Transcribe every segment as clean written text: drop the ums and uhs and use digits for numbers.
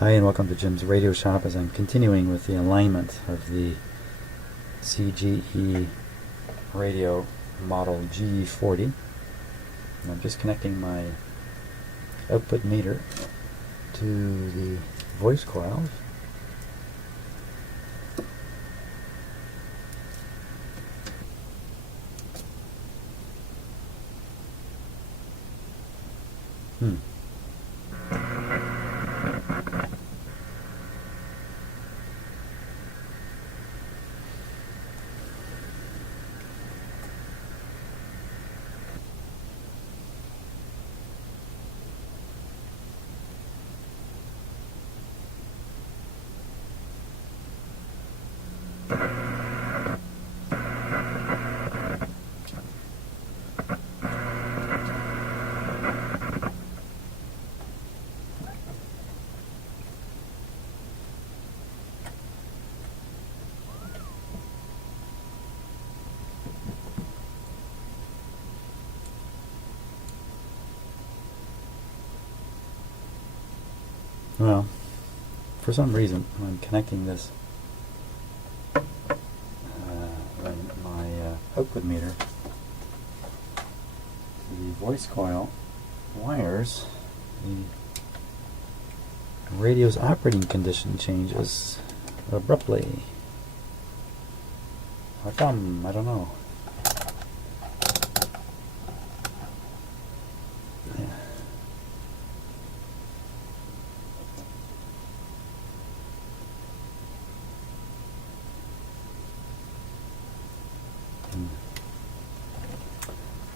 Hi and welcome to Jim's Radio Shop as I'm continuing with the alignment of the CGE radio model G40. And I'm just connecting my output meter to the voice coils. Well, for some reason, when I'm connecting this, my output meter to the voice coil wires, the radio's operating condition changes abruptly. How come? I don't know.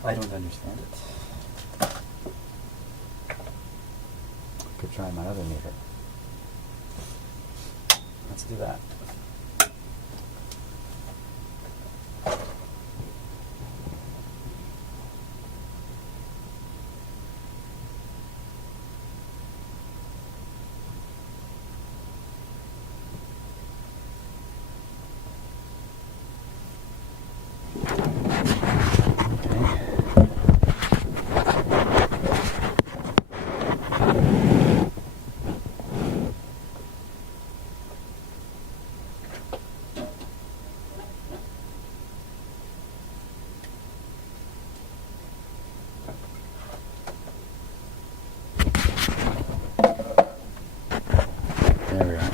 I don't understand it. Could try my other meter. Let's do that. There we are.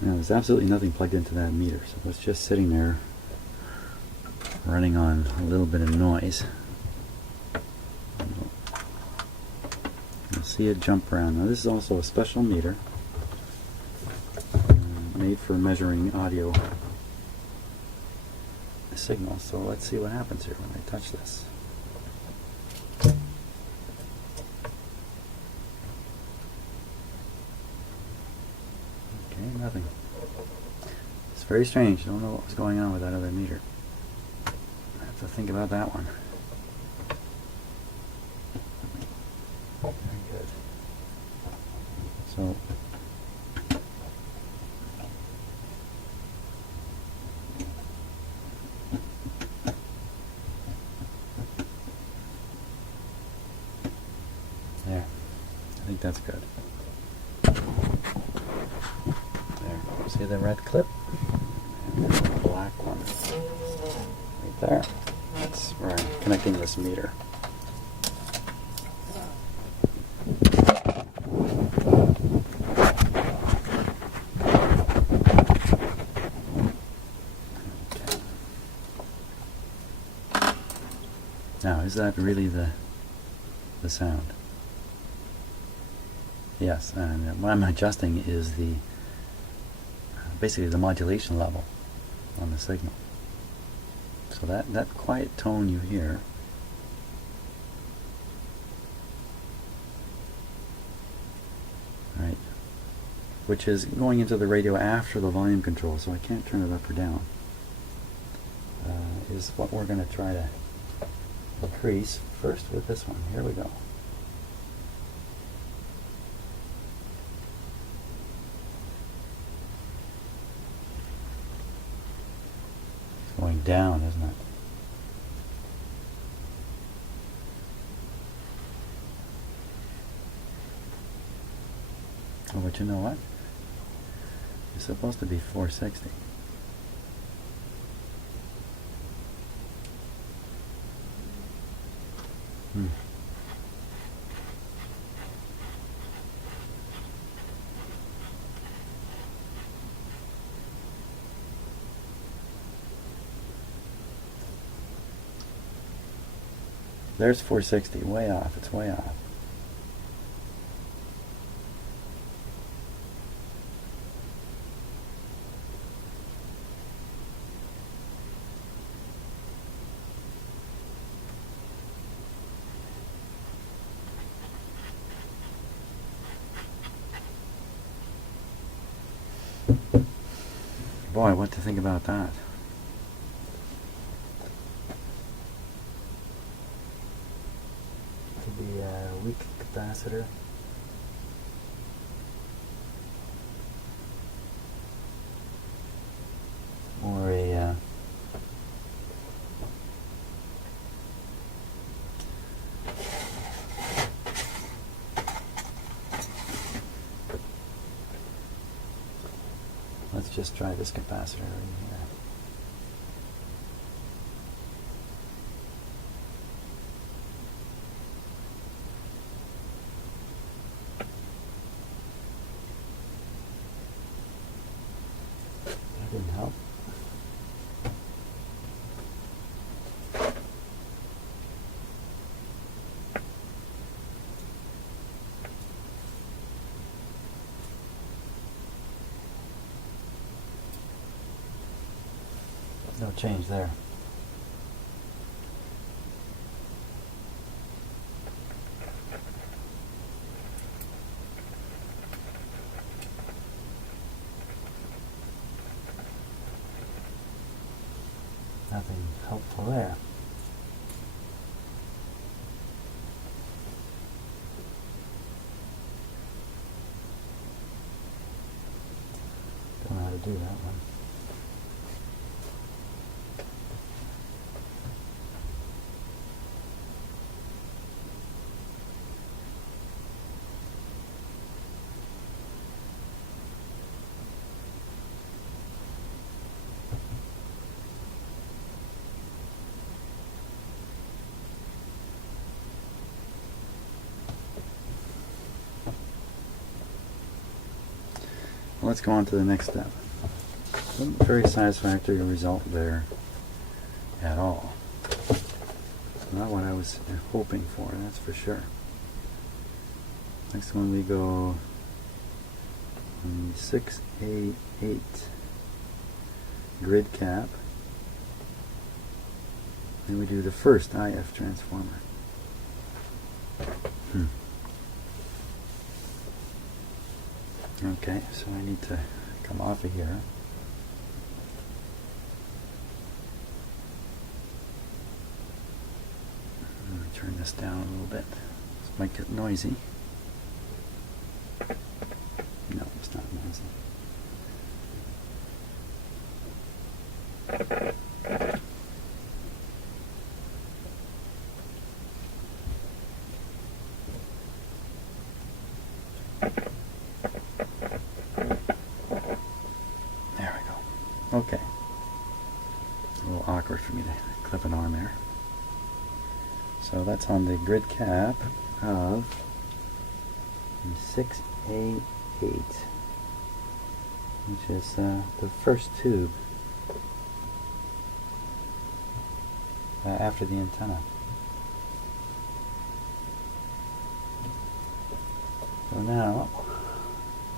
Now, there's absolutely nothing plugged into that meter, so it's just sitting there running on a little bit of noise. You'll see it jump around. Now, this is also a special meter made for measuring audio signals. So let's see what happens here when I touch this. Okay, nothing. It's very strange. I don't know what was going on with that other meter. I have to think about that one. Very good. So, there. I think that's good. There. See the red clip? And then the black one. Right there. That's where I'm connecting this meter. Now, is that really the sound? Yes, and what I'm adjusting is the basically the modulation level on the signal. So that quiet tone you hear right, which is going into the radio after the volume control, so I can't turn it up or down, is what we're going to try to increase first with this one. Here we go. down, isn't it? Oh, but you know what? It's supposed to be 460. There's 460, way off, it's way off. Boy, what to think about that? Could be a weak capacitor. Or a let's just try this capacitor right here. That didn't help. No change there. Nothing helpful there. Don't know how to do that one. Let's go on to the next step. Wasn't a very satisfactory result there at all. Not what I was hoping for, that's for sure. Next one we go 6A8 grid cap. Then we do the first IF transformer. Okay, so I need to come off of here. I'm going to turn this down a little bit. This might get noisy. No, it's not noisy. Okay. A little awkward for me to clip an arm there. So that's on the grid cap of 6A8, which is the first tube after the antenna. So now,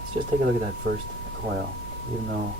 let's just take a look at that first coil, even though